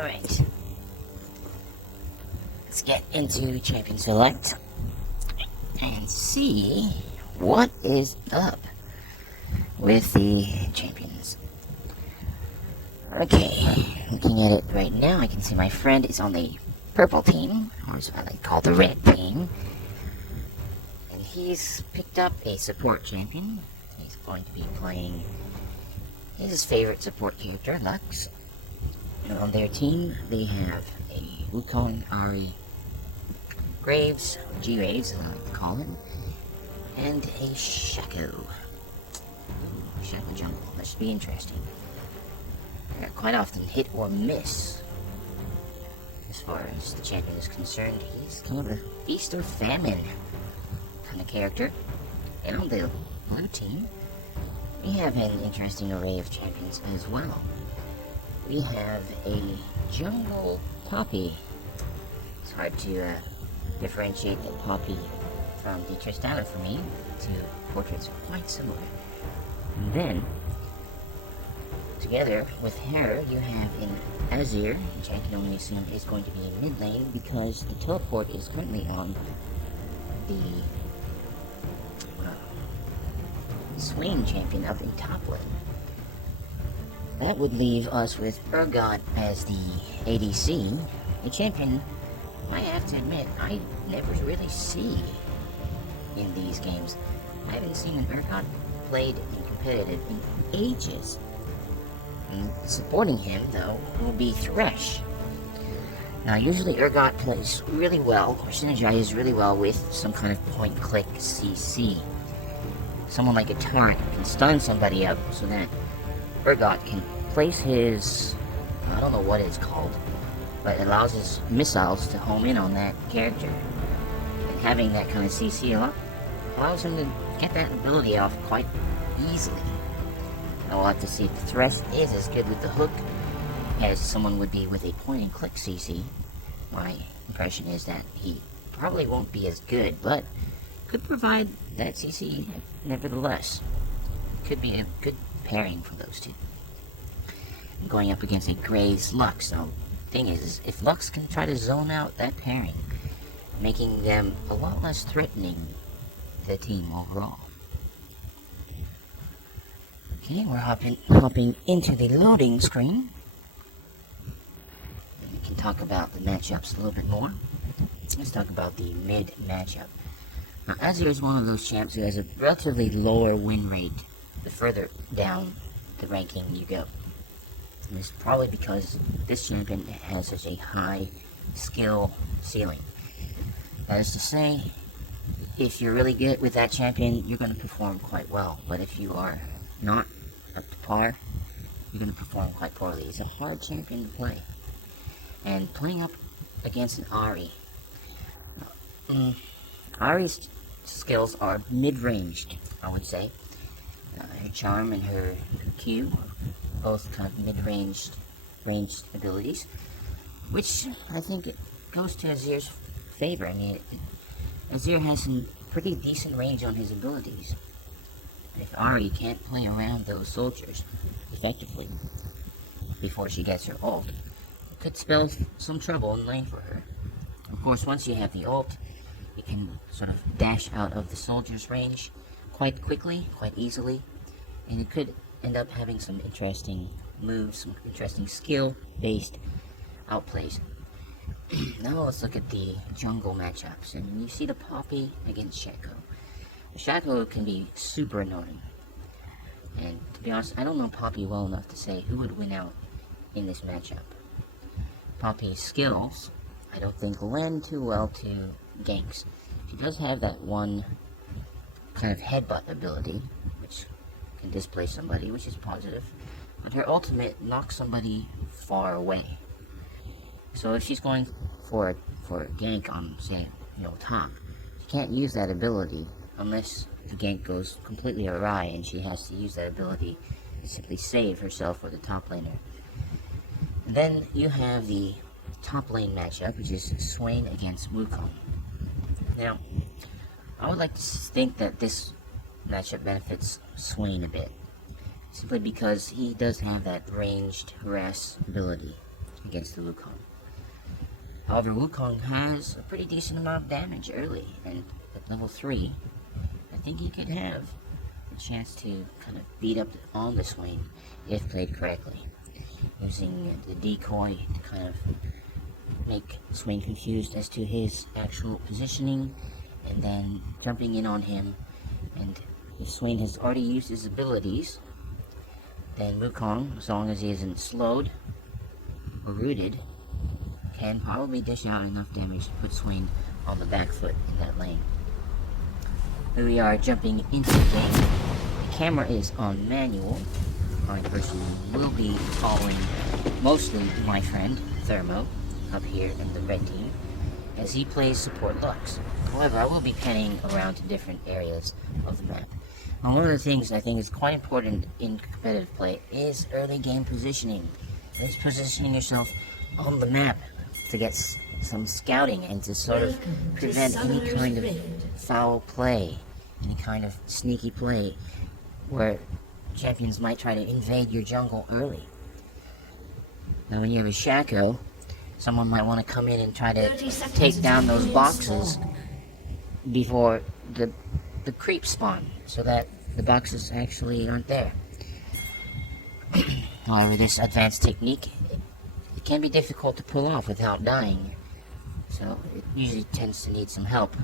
Alright. Let's get into Champion Select and see what is up with the champions. Okay, looking at it right now, I can see my friend is on the purple team, or as I like to call the red team. And he's picked up a support champion. He's going to be playing his favorite support character, Lux. And on their team, they have a Wukong, Ahri, Graves, G-Raves, I like to call him, and a Shaco. Shaco Jungle. That should be interesting. They're quite often hit or miss. As far as the champion is concerned, he's kind of a feast or famine kind of character. And on the blue team, we have an interesting array of champions as well. We have a jungle Poppy. It's hard to differentiate the Poppy from the Tristana for me. The two portraits are quite similar. And then, together with her, you have an Azir, which I can only assume is going to be in mid lane because the teleport is currently on the Swain champion up in top lane. That would leave us with Urgot as the ADC, a champion I have to admit I never really see in these games. I haven't seen an Urgot played in competitive in ages. And supporting him, though, will be Thresh. Now, usually Urgot plays really well, or synergizes really well with some kind of point-click CC. Someone like a turret can stun somebody up so that Urgot can place his, I don't know what it's called, but it allows his missiles to home in on that character. And having that kind of CC allows him to get that ability off quite easily. Now we'll have to see if Thresh is as good with the hook as someone would be with a point-and-click CC. My impression is that he probably won't be as good, but could provide that CC nevertheless. Could be a good pairing for those two. Going up against a Graves Lux. Now, thing is, if Lux can try to zone out that pairing, making them a lot less threatening to the team overall. Okay, we're hopping into the loading screen. We can talk about the matchups a little bit more. Let's talk about the mid matchup. Now, Azir is one of those champs who has a relatively lower win rate the further down the ranking you go. And it's probably because this champion has such a high skill ceiling. That is to say, if you're really good with that champion, you're going to perform quite well. But if you are not up to par, you're going to perform quite poorly. It's a hard champion to play. And playing up against an Ahri. Ahri's skills are mid-ranged, I would say. Her charm and her Q are both kind of mid-ranged abilities, which I think it goes to Azir's favor. I mean, Azir has some pretty decent range on his abilities. If Ahri can't play around those soldiers effectively before she gets her ult, it could spell some trouble in lane for her. Of course, once you have the ult, you can sort of dash out of the soldier's range quite quickly, quite easily, and it could end up having some interesting moves, some interesting skill-based outplays. Now let's look at the jungle matchups, and you see the Poppy against Shaco. Shaco can be super annoying, and to be honest, I don't know Poppy well enough to say who would win out in this matchup. Poppy's skills, I don't think, lend too well to ganks. She does have that one kind of headbutt ability, which can displace somebody, which is positive, but her ultimate knocks somebody far away. So if she's going for a gank on, say, top, she can't use that ability unless the gank goes completely awry and she has to use that ability to simply save herself or the top laner. And then you have the top lane matchup, which is Swain against Wukong. Now, I would like to think that this matchup benefits Swain a bit, simply because he does have that ranged harass ability. against the Wukong. However, Wukong has a pretty decent amount of damage early, and at level 3, I think he could have a chance to kind of beat up on the Swain if played correctly, using the decoy to kind of make Swain confused as to his actual positioning, and then jumping in on him. And if Swain has already used his abilities, then Wukong, as long as he isn't slowed or rooted, can probably dish out enough damage to put Swain on the back foot in that lane. Here we are jumping into the game. The camera is on manual. My person will be following mostly my friend, Thermo, up here in the red team, as he plays support Lux. However, I will be panning around to different areas of the map. Now, one of the things I think is quite important in competitive play is early game positioning. It's positioning yourself on the map to get some scouting and to sort of prevent any kind of foul play, any kind of sneaky play where champions might try to invade your jungle early. Now when you have a Shaco, someone might want to come in and try to take down those boxes before the creeps spawn, so that the boxes actually aren't there. However, this advanced technique, it can be difficult to pull off without dying, so it usually tends to need some help.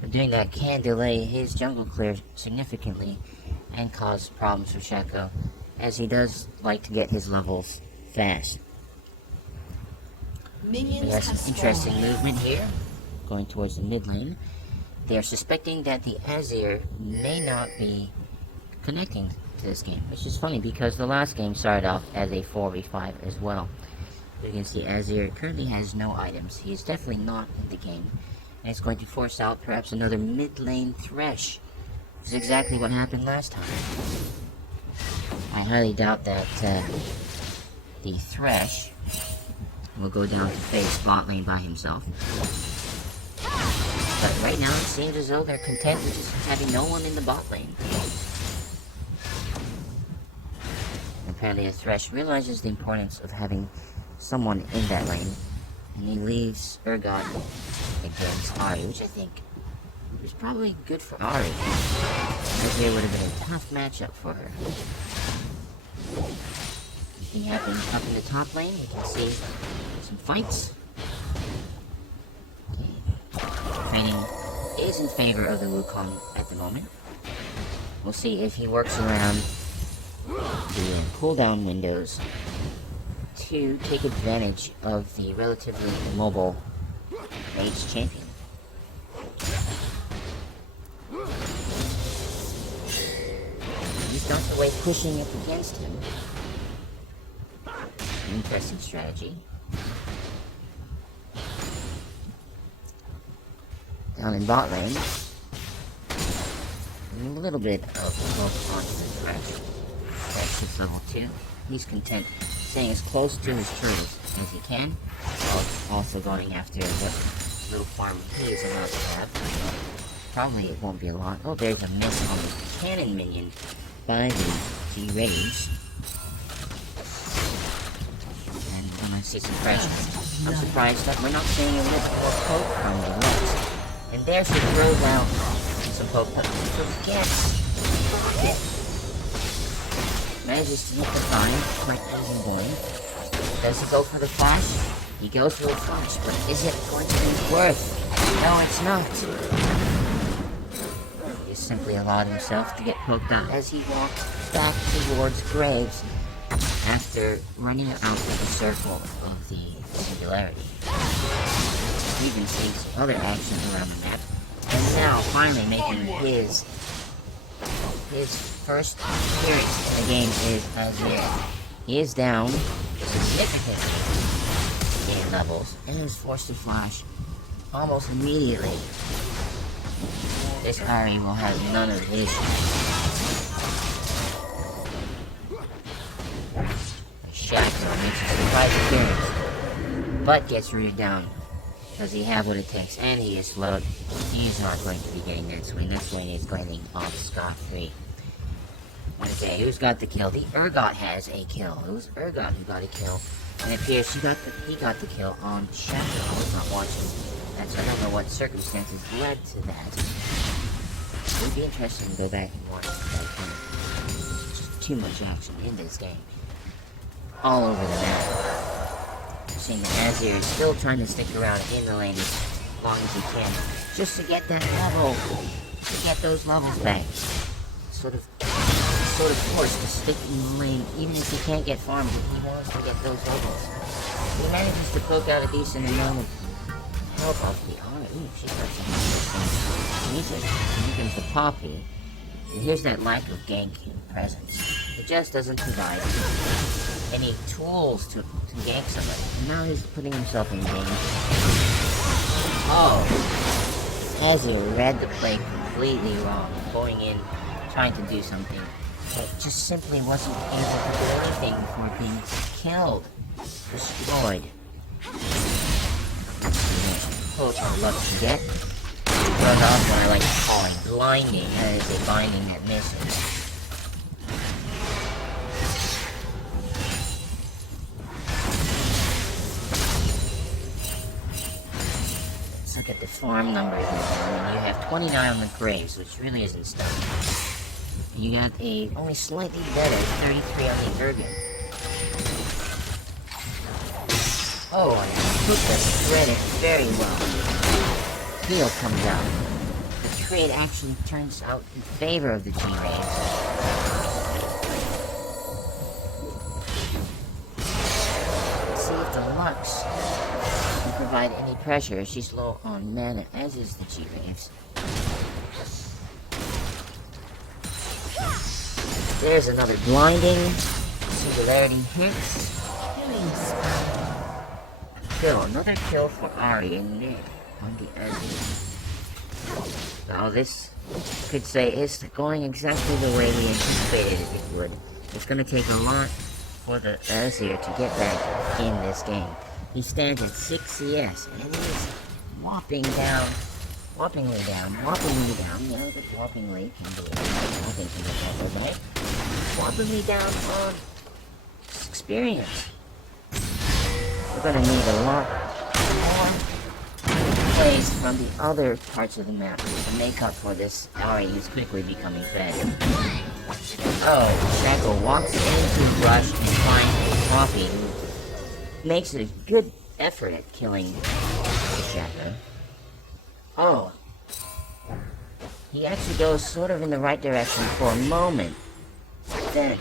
But doing that can delay his jungle clear significantly and cause problems for Shaco, as he does like to get his levels fast. We have some interesting movement here, going towards the mid lane. They are suspecting that the Azir may not be connecting to this game, which is funny because the last game started off as a 4v5 as well. You can see Azir currently has no items. He is definitely not in the game, and it's going to force out perhaps another mid lane Thresh, which is exactly what happened last time. I highly doubt that the Thresh will go down to face bot lane by himself. But right now it seems as though they're content with just having no one in the bot lane. Apparently the Thresh realizes the importance of having someone in that lane, and he leaves Urgot against Ahri, which I think is probably good for Ahri. Azir would have been a tough matchup for her. Anything happening up in the top lane? You can see some fights. Training is in favor of the Wukong at the moment. We'll see if he works around the cooldown windows to take advantage of the relatively mobile mage champion. He's not the way pushing up against him. Interesting strategy. Down in bot lane, a little bit of smoke onto the Thresh. Thresh is level 2. He's content staying as close to his turtles as he can, while also going after what little farm he is allowed to have. Probably it won't be a lot. Oh, there's a miss on the cannon minion by the T-Rage. And when I see some Thresh, I'm surprised that we're not seeing a little more poke from the Lux. And there she throws out some poke, but forgets. Manages to hit the vine, quite easy one. Does he go for the flash? He goes for the flash, but is it going to be worth? No, it's not. He simply allowed himself to get poked out as he walked back towards Graves after running out of the circle of the singularity. He even sees other action around the map, and now finally making his first appearance in the game is Azir. He is down significantly in levels and is forced to flash almost immediately. This Ahri will have none of his. Shaco makes a surprise appearance, but gets rooted down. Does he have what it takes? And he is slowed. He's not going to be getting that swing. That swing is going off scot-free. Okay, who's got the kill? The Urgot has a kill. It was Urgot who got a kill And it appears he got the kill on Shadow. I was not watching. I don't know what circumstances led to that. It would be interesting to go back and watch that kind of just too much action in this game. All over the map. Seeing that Azir is still trying to stick around in the lane as long as he can. Just to get that level. To get those levels back. Sort of forced to stick in the lane, even if he can't get farmed, he wants to get those levels. He manages to poke out a decent amount of help off the ooh, she got some music. Here comes the Poppy. And here's that lack of gank presence. It just doesn't provide any tools to gank somebody. And now he's putting himself in danger. Oh, Azir read the play completely wrong, going in, trying to do something, but just simply wasn't able to do anything before being killed, destroyed. Quote I love to get. Runs off what I like calling blinding, that is a binding that misses. Let's look at the farm numbers now. You have 29 on the Graves, which really isn't stuff. You got a only slightly better 33 on the Urgan. Oh, I took the credit very well. Heal comes out. The trade actually turns out in favor of the G-Rays. See if the Lux can provide any pressure. She's low on mana, as is the G-Rays. There's another blinding. Singularity hits. Kill. Another kill for Ahri in mid on the Azir. Now this could say it's going exactly the way we anticipated it would. It's going to take a lot for the Azir to get back in this game. He stands at 6 CS and he's whoppingly down. You know that whoppingly can do it. I think he can do that, whoppingly down on experience. We're gonna need a lot more plays from the other parts of the map to make up for this. Ahri is quickly becoming fed. Oh, Shackle walks into Rush and finds Poppy, who makes a good effort at killing the Shackle. Oh. He actually goes sort of in the right direction for a moment. Then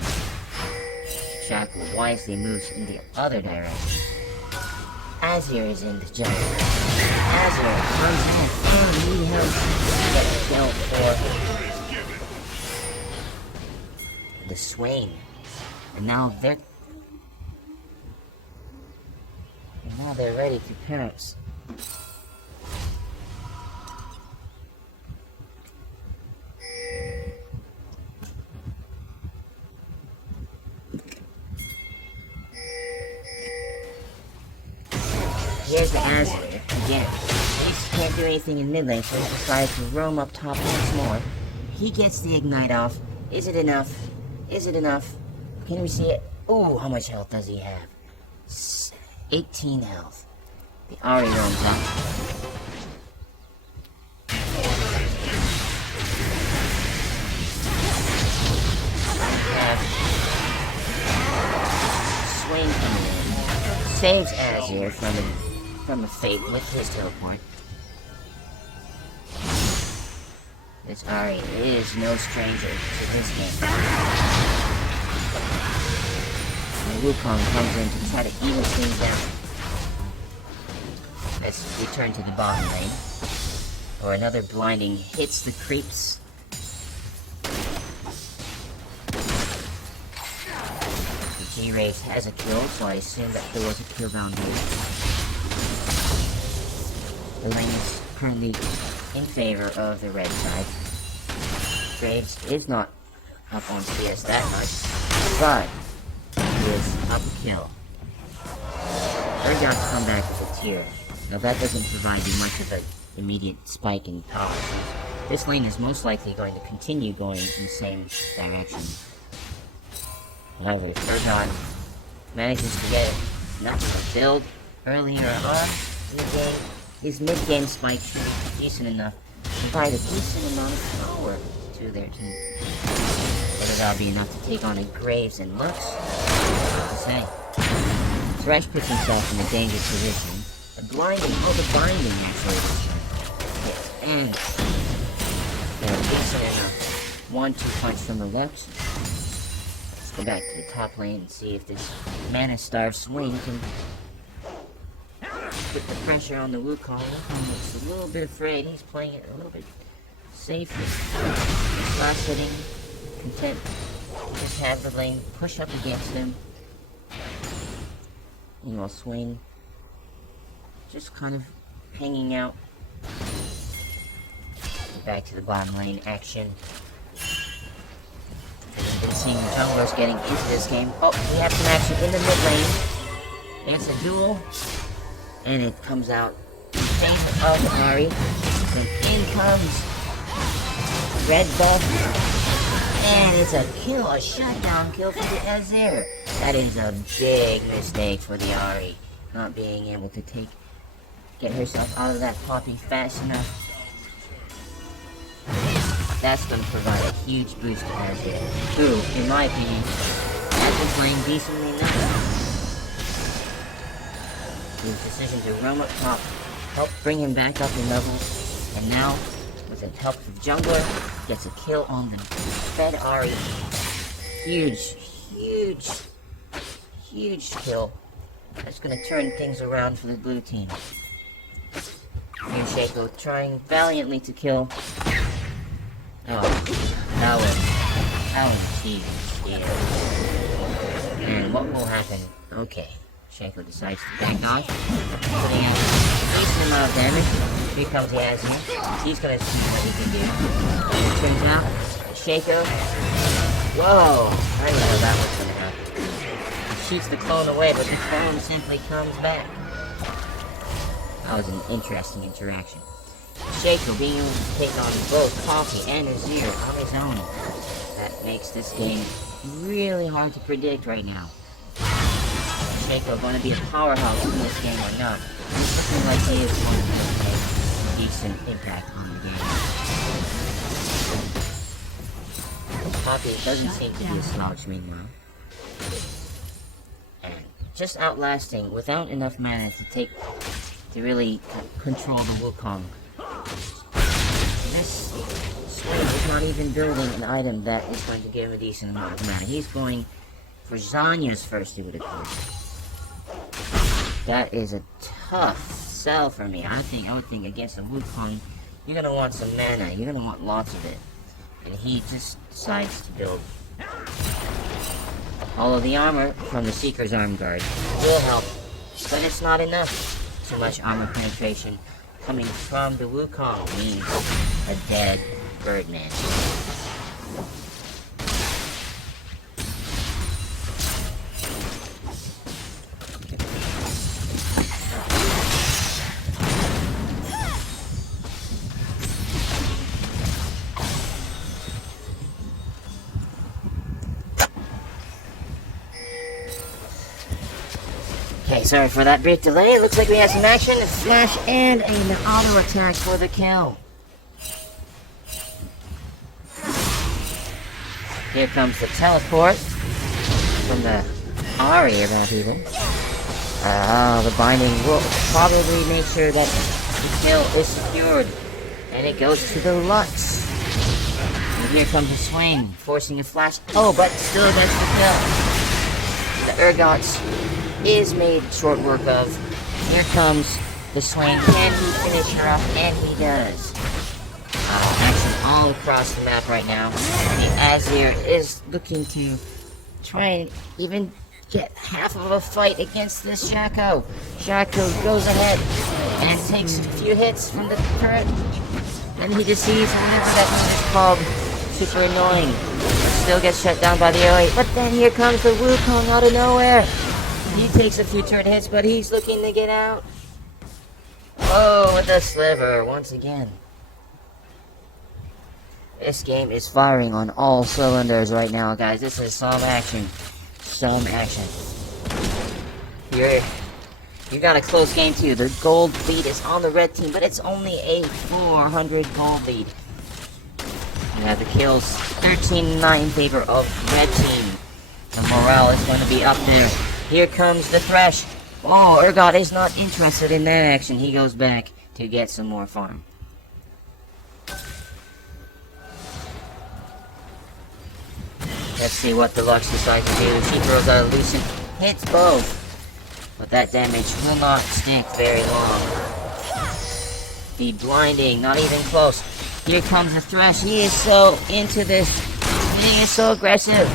Shackle wisely moves in the other direction. Azir is in the jungle. Azir comes in and he helps get the kill for the Swain. And now they're ready to pass. Here's the Azir again. Ace can't do anything in mid lane, so he decides to roam up top once more. He gets the ignite off. Is it enough? Is it enough? Can we see it? Ooh, how much health does he have? 18 health. The Ahri roams up. Swain coming in. Saves Azir from a fate with his teleport. This Ahri is no stranger to this game. And Wukong comes in to try to even things down. Let's return to the bottom lane. Or another blinding hits the creeps. The G-Race has a kill, so I assume that there was a kill down here. The lane is currently in favor of the red side. Graves is not up on CS that much, but he is up a kill. Urgon's come back with a tier. Now that doesn't provide you much of an immediate spike in power. This lane is most likely going to continue going in the same direction. However, if Urgon manages to get nothing to build earlier on in the game. His mid-game spike should be decent enough to provide a decent amount of power to their team. Whether that'll be enough to take on a Graves and Lux, hard to say. Thresh puts himself in a dangerous position. A blinding, the binding actually. Yeah, and a decent enough 1-2 punch from the Lux. Let's go back to the top lane and see if this Mana Star swing can put the pressure on the Wukong. Wukong looks a little bit afraid. He's playing it a little bit safer. Not sitting content. Just have the lane push up against him. Meanwhile, Swain just kind of hanging out. Back to the bottom lane action. We've been seeing the junglers getting into this game. Oh, we have some action in the mid lane. It's a duel. And it comes out in favor of Ahri. And in comes red buff. And it's a kill, a shutdown kill for the Azir. That is a big mistake for the Ahri. Not being able to get herself out of that poppy fast enough. That's going to provide a huge boost to Azir, who, in my opinion, has been playing decently enough. His decision to roam up top helped bring him back up in levels, and now, with the help of the jungler, gets a kill on the fed Ahri. Huge kill. That's going to turn things around for the blue team. Here Shaco trying valiantly to kill. Oh, that was huge. Yeah. And what will happen? Okay. Shaco decides to back off, putting out a decent amount of damage. Here comes the Azir. He's gonna see what he can do. And it turns out, Shaco. Whoa! I didn't know that was gonna happen. He shoots the clone away, but the clone simply comes back. That was an interesting interaction. Shaco being able to take on both Coffee and Azir on his own. That makes this game really hard to predict right now. Shaco going to be a powerhouse in this game or not. It's looking like he is going to make a decent impact on the game. Coffee doesn't seem to be a slouch meanwhile. And just outlasting without enough mana to really control the Wukong. This Swain is not even building an item that is going to give him a decent amount of mana. He's going for Zanya's first, it would appear. That is a tough sell for me. I would think against the Wukong, you're gonna want some mana. You're gonna want lots of it. And he just decides to build. All of the armor from the Seeker's Arm Guard will help, but it's not enough. Too much armor penetration coming from the Wukong means a dead Birdman. Okay, sorry for that brief delay. It looks like we have some action, a flash, and an auto attack for the kill. Here comes the teleport from the Ahri of all people. The binding will probably make sure that the kill is secured. And it goes to the Lux. And here comes the Swain, forcing a flash. Oh, but still gets the kill. The Urgots is made short work of. Here comes the Swain. Can he finish her off? And he does. Action all across the map right now. The Azir is looking to try and even get half of a fight against this Shaco. Shaco goes ahead and takes a few hits from the turret. Then he deceives whatever that thing is called. Super annoying. Still gets shut down by the OA. But then here comes the Wukong out of nowhere. He takes a few turret hits, but he's looking to get out. Oh, with the sliver once again. This game is firing on all cylinders right now, guys. This is some action. Some action. You got a close game too. The gold lead is on the red team, but it's only a 400 gold lead. Yeah, the kills 13-9 in favor of red team. The morale is going to be up there. Here comes the Thresh. Oh, Urgot is not interested in that action. He goes back to get some more farm. Let's see what Deluxe decides to do. She throws out a Lucent, hits both. But that damage will not stick very long. The blinding, not even close. Here comes the Thresh. He is so into this. He is so aggressive.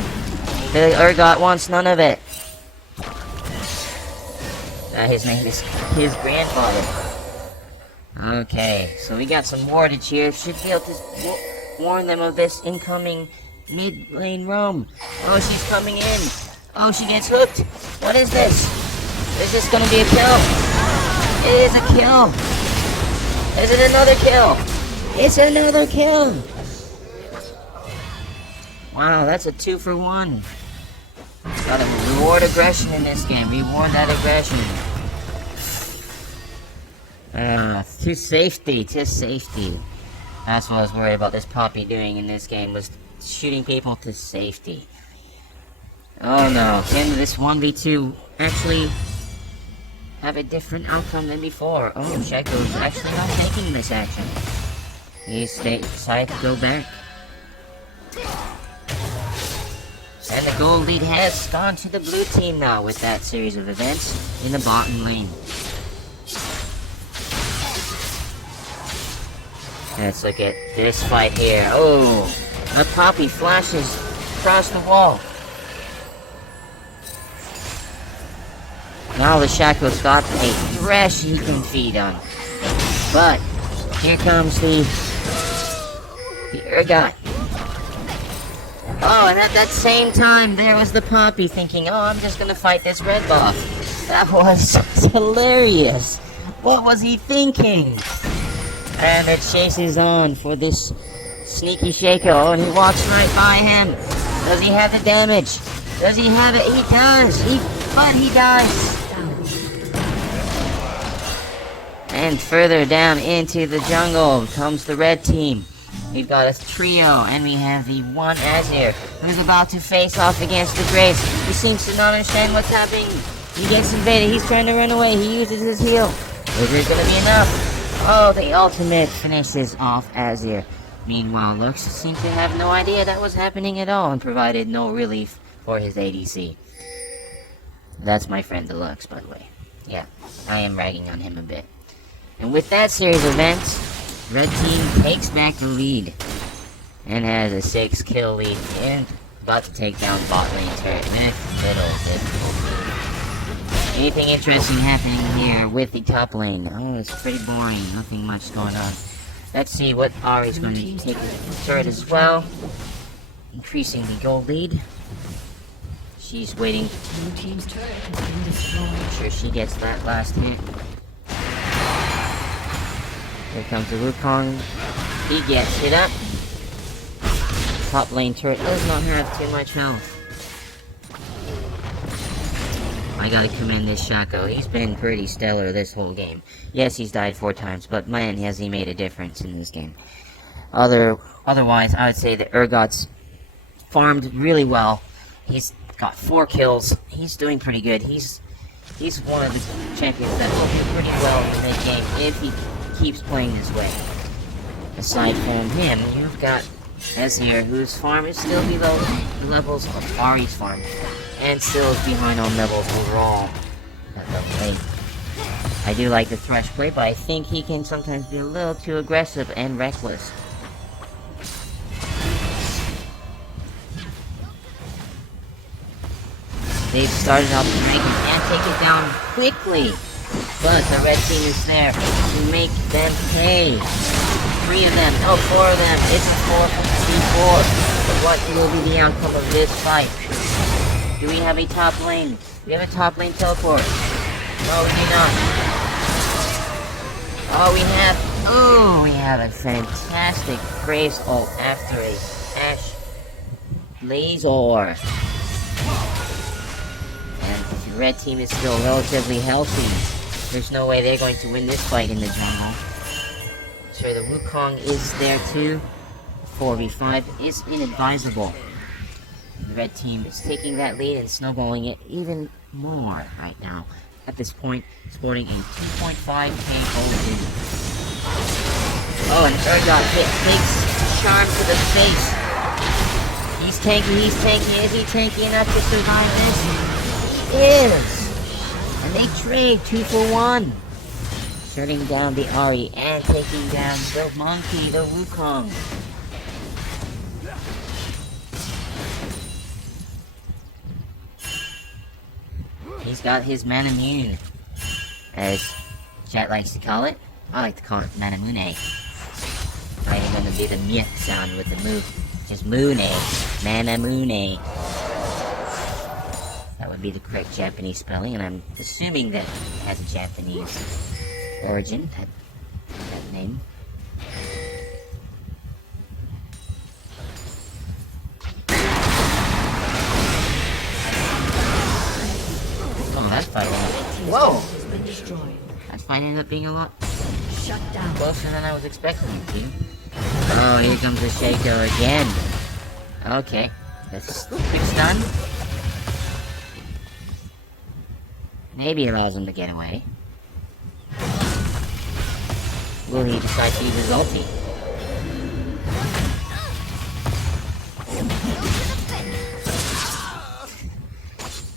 The Urgot wants none of it. His name is his grandfather. Okay, so we got some wardage here. Should be able to warn them of this incoming mid lane roam. Oh, she's coming in. Oh, she gets hooked. What is this? Is this gonna be a kill? It is a kill. Is it another kill? It's another kill. Wow, that's a 2-for-1. Gotta reward aggression in this game. Reward that aggression. To safety, to safety. That's what I was worried about this Poppy doing in this game, was shooting people to safety. Oh no, can this 1v2 actually have a different outcome than before? Oh, Shaco's actually not taking this action. He decided to go back. And the gold lead has gone to the blue team now with that series of events in the bottom lane. Let's look at this fight here. Oh, a Poppy flashes across the wall. Now the Shaco's got a Thresh he can feed on. But here comes the Urgot. Oh, and at that same time, there was the Poppy thinking, oh, I'm just gonna fight this red buff. That was hilarious. What was he thinking? And it chases on for this sneaky Shaco, and he walks right by him. Does he have the damage? Does he have it? He does. But he dies. And further down into the jungle comes the red team. We've got a trio, and we have the one Azir, who's about to face off against the Graves. He seems to not understand what's happening. He gets invaded. He's trying to run away. He uses his heal. Is it going to be enough? Oh, the ultimate finishes off Azir. Meanwhile, Lux seemed to have no idea that was happening at all and provided no relief for his ADC. That's my friend Deluxe, by the way. Yeah, I am ragging on him a bit. And with that series of events, red team takes back the lead and has a 6-kill lead and about to take down bot lane turret. Little difficulty. Anything interesting happening here with the top lane? Oh, it's pretty boring. Nothing much going on. Let's see what Ahri's going to take the turret as well. Increasing the gold lead. She's waiting. Blue team's turret has been destroyed. Make sure she gets that last hit. Here comes the Wukong. He gets hit up. Top lane turret does not have too much health. I gotta commend this Shaco. He's been pretty stellar this whole game. Yes, he's died 4 times, but man, has he made a difference in this game. Otherwise, I would say that Urgot's farmed really well. He's got 4 kills. He's doing pretty good. He's one of the champions that will do pretty well in this game if he keeps playing this way. Aside from him, you've got Azir, whose farm is still below the levels of Ahri's farm, and still is behind on levels overall at the lane. I do like the Thresh play, but I think he can sometimes be a little too aggressive and reckless. They've started off the rank and take it down quickly, but the red team is there to make them pay. 3 of them, no, 4 of them. It's a 4-3-4. But what will be the outcome of this fight? Do we have a top lane? We have a top lane teleport. No, we do not. We have a fantastic Graves ult after a Ash Laser. And if you red team is still relatively healthy. There's no way they're going to win this fight in the jungle. Sure, the Wukong is there too. 4v5 is inadvisable. The red team is taking that lead and snowballing it even more right now. At this point, sporting a 2.5k gold lead. Oh, and Urgot takes Charm to the face. He's tanky. Is he tanky enough to survive this? He is! And they trade 2 for 1. Shutting down the Ahri and taking down the monkey, the Wukong. He's got his Manamune, as chat likes to call it. I like to call it Manamune. I ain't gonna do the myth sound with the move. Just Mune. Manamune. That would be the correct Japanese spelling, and I'm assuming that it has a Japanese origin, that name. Oh, that fight whoa! That fight ended up being a lot closer than I was expecting it to. Oh, here comes the Shaco again. Okay, that's a quick stun. Maybe allows him to get away. Will he decide to use his ulti?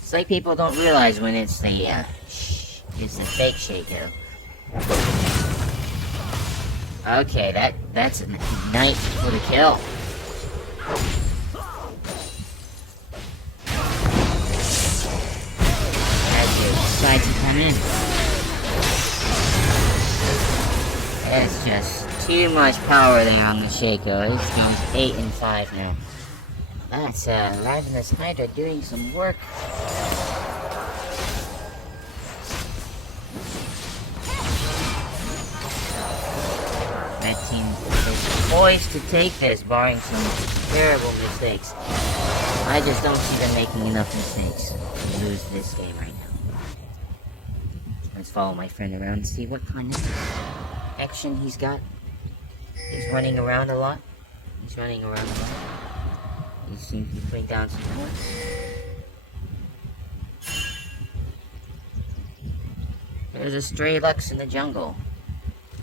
It's like people don't realize when it's the fake Shaco. Okay, that's a knight for the kill. As you decide to come in. It's just too much power there on the Shaco. It's goes 8 and 5 now. That's Ravenous Hydra doing some work. Red team is poised to take this, barring some terrible mistakes. I just don't see them making enough mistakes to lose this game right now. Let's follow my friend around and see what kind of action he's got. He's running around a lot. He seems to be putting down some points. There's a stray Lux in the jungle.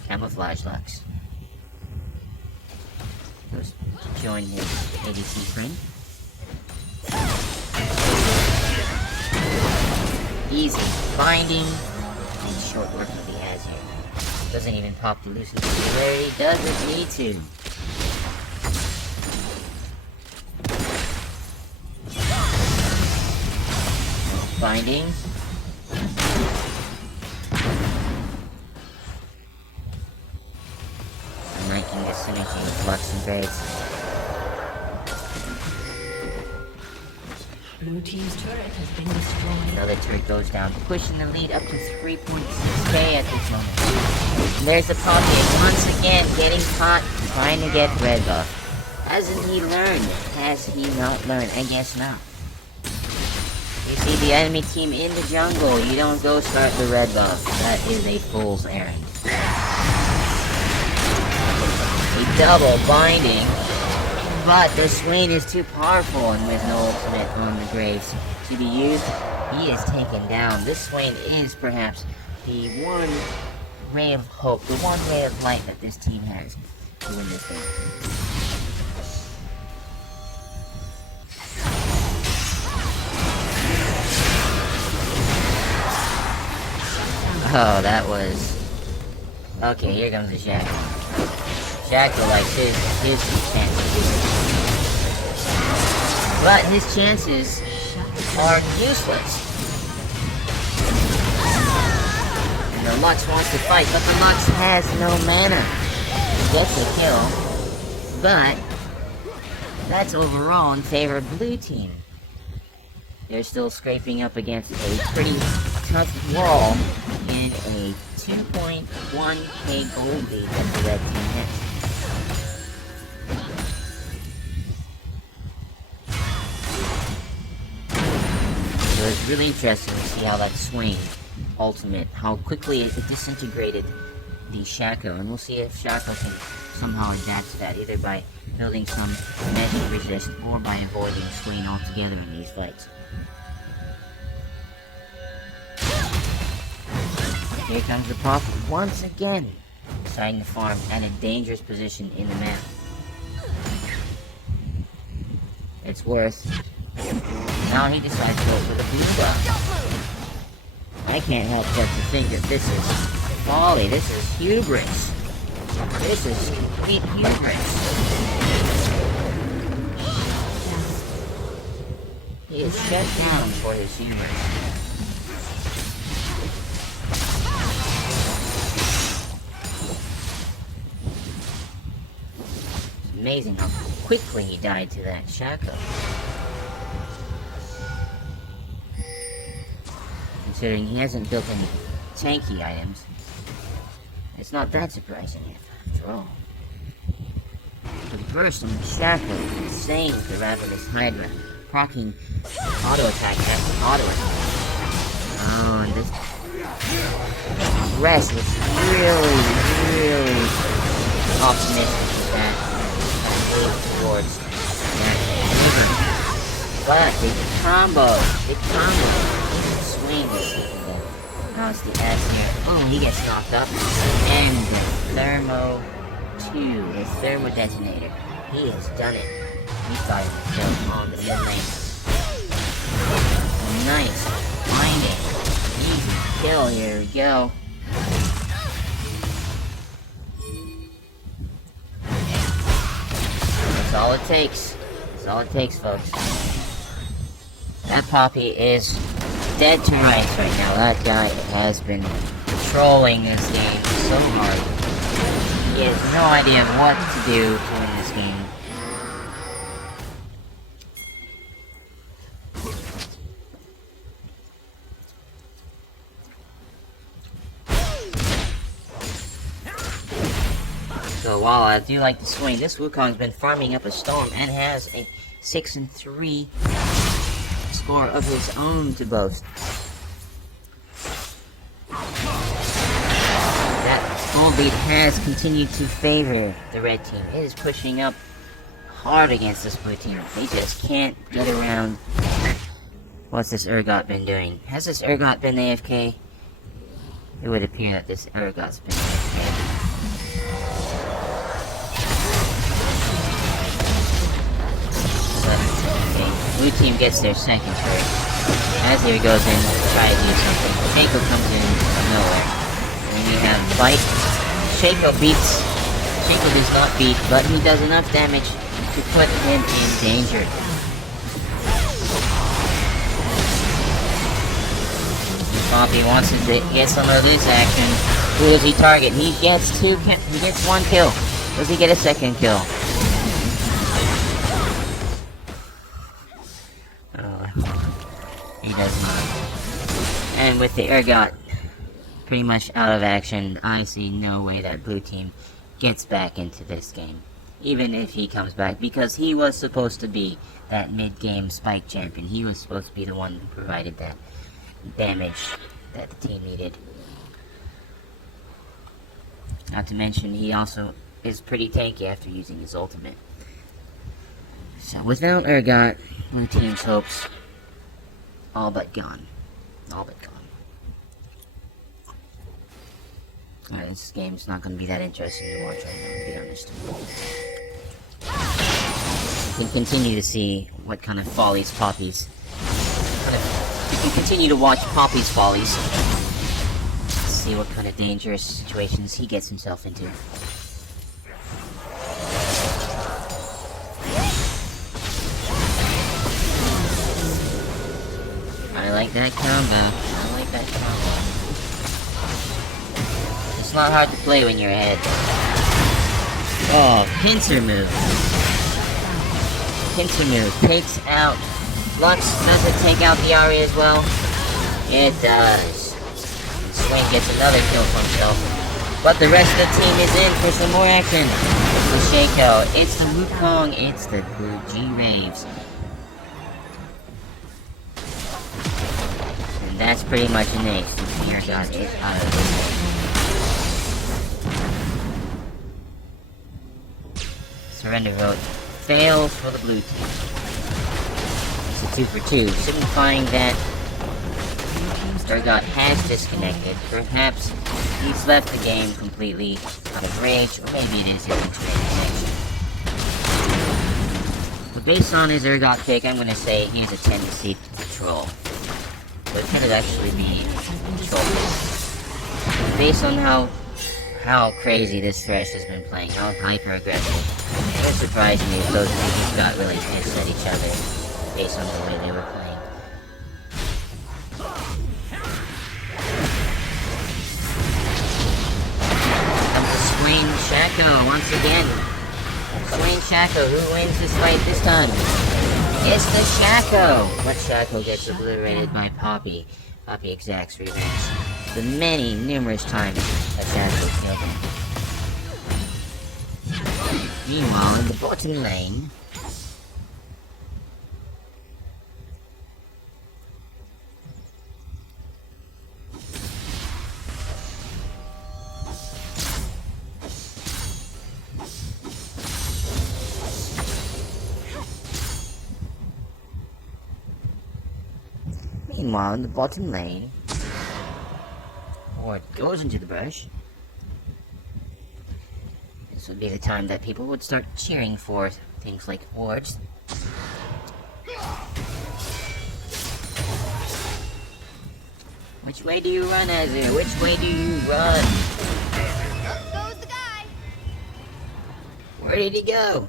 Camouflage Lux. Goes to join his ADC friend. Easy binding and short work if he has here. Doesn't even pop the Lucy where he doesn't need to. Binding. I'm liking this synergy with Lux and Graves. Blue team's turret has been destroyed. Another turret goes down, pushing the lead up to 3.6k at this moment. And there's the Poppy once again getting caught, trying to get red buff. Hasn't he learned? Has he not learned? I guess not. You see the enemy team in the jungle, you don't go start the red buff. That is a fool's errand. A double binding. But the Swain is too powerful, and with no ultimate on the Graves to be used, he is taken down. This Swain is perhaps the one ray of hope, the one ray of light that this team has to win this game. Oh, that was... Okay, here comes the Shaco. Shaco likes his chances. But his chances are useless. And the Lux wants to fight, but the Lux has no mana. He gets a kill, but that's overall in favor of blue team. They're still scraping up against a pretty tough wall in a 2.1k gold lead that the red team has. it's really interesting to see how that swing ultimate, how quickly it disintegrated the Shaco, and we'll see if Shaco can somehow adapt to that, either by building some magic resist or by avoiding swing altogether in these fights. Here comes the Prophet once again, deciding to farm at a dangerous position in the map. It's worth. Now he decides to go for the blue buff. I can't help but to think that this is folly, this is hubris. This is complete hubris. He is shut down for his hubris. It's amazing how quickly he died to that Shaco. Considering he hasn't built any tanky items, it's not that surprising after all. The burst on the Shaco is insane with the Ravenous Hydra, proccing auto attack after auto attack. Oh, and this rest was really optimistic with that move towards that maneuver. But the combo, swing is how's the S here? Oh, he gets knocked up. And the Thermo 2, the Thermo Detonator. He has done it. He thought he was killed on the mid lane. Nice. Finding. Easy kill. Here we go. That's all it takes. That's all it takes, folks. That Poppy is dead to rights right now. That guy has been trolling this game so hard. He has no idea what to do to win this game. So while I do like the swing, this Wukong's been farming up a storm and has a 6-3 score of his own to boast. That full beat has continued to favor the red team. It is pushing up hard against this blue team. They just can't get around. What's this Urgot been doing? Has this Urgot been AFK? It would appear that this Urgot's been AFK. Blue team gets their second turret. As he goes in to try to do something, Shaco comes in from nowhere. And then you have Bite. Shaco beats. Shaco does not beat, but he does enough damage to put him in danger. Poppy wants to get some of this action. Who does he target? He gets one kill. Does he get a second kill? He does not. And with the Urgot pretty much out of action, I see no way that blue team gets back into this game. Even if he comes back, because he was supposed to be that mid-game spike champion. He was supposed to be the one who provided that damage that the team needed. Not to mention, he also is pretty tanky after using his ultimate. So without Urgot, blue team's hopes all but gone. All but gone. Alright, this game's not going to be that interesting to watch right now, to be honest. You can continue to see what kind of follies Poppy's... You can continue to watch Poppy's follies. See what kind of dangerous situations he gets himself into. I like that combo. It's not hard to play when you're ahead. Oh, pincer move. Pincer move takes out Lux. Does it take out the Ari as well? It does. And Swing gets another kill for himself. But the rest of the team is in for some more action. It's the Shaco, it's the Wukong, it's the Blue G-Raves. that's pretty much an ace. Here got it out of the way. Surrender vote fails for the blue team. It's a 2 for 2, signifying that Urgot has disconnected. Perhaps he's left the game completely out of rage, or maybe it is his internet connection. But based on his Urgot pick, I'm gonna say he has a tendency to troll. So it could actually be troll. Based on how crazy this Thresh has been playing, how hyper aggressive, it would surprise me if those two got really pissed at each other based on the way they were playing. Swain Shaco once again. Swain Shaco, who wins this fight this time? It's the Shaco! But Shaco gets obliterated by Poppy. Poppy exacts revenge. The many, numerous times that Shaco killed him. Meanwhile, in the bottom lane, Ward goes into the bush. This would be the time that people would start cheering for things like wards. Which way do you run, Azir? Which way do you run? Up goes the guy. Where did he go?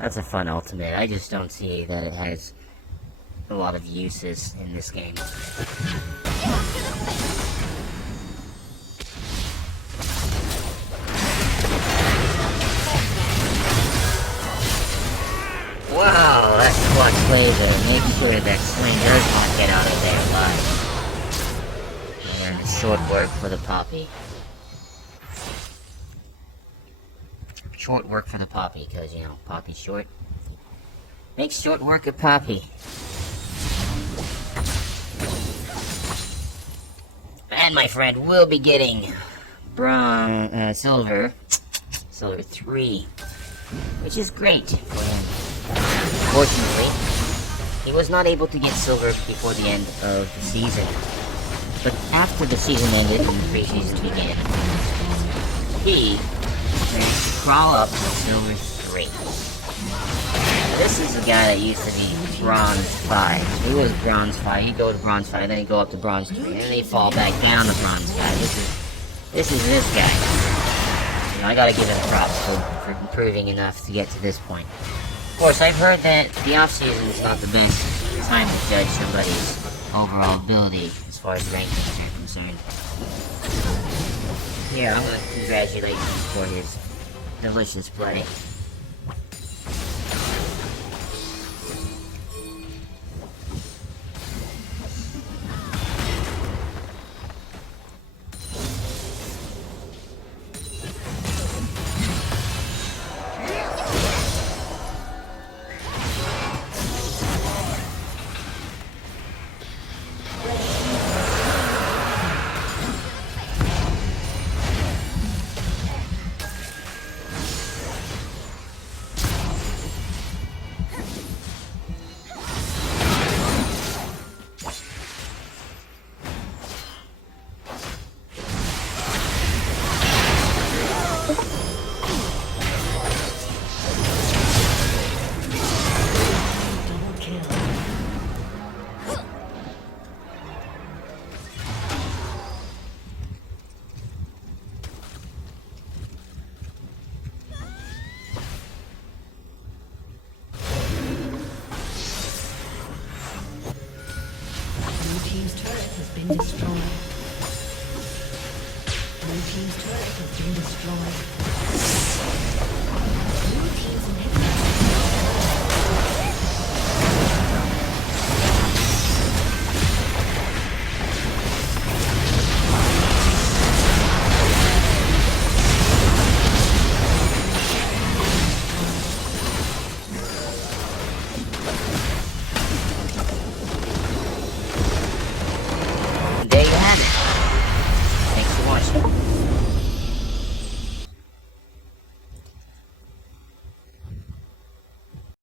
That's a fun ultimate. I just don't see that it has a lot of uses in this game. Wow, that clutch laser. Make sure that Sling does not get out of there alive. And short work for the Poppy. Short work for the Poppy, because, you know, Poppy's short. Makes short work of Poppy. And my friend will be getting silver 3, which is great for him. Fortunately, he was not able to get silver before the end of the season. But after the season ended and the preseason began, he managed to crawl up to silver 3. This is a guy that used to be bronze 5. He was bronze 5, he'd go to bronze 5, then he'd go up to bronze 3, and then he'd fall back down to bronze 5. This is this guy. You know, I gotta give him props for improving enough to get to this point. Of course, I've heard that the off-season is not the best time to judge somebody's overall ability as far as rankings are concerned. Yeah, I'm gonna congratulate him for his delicious play. Destroyed. Blue team's turret has been destroyed.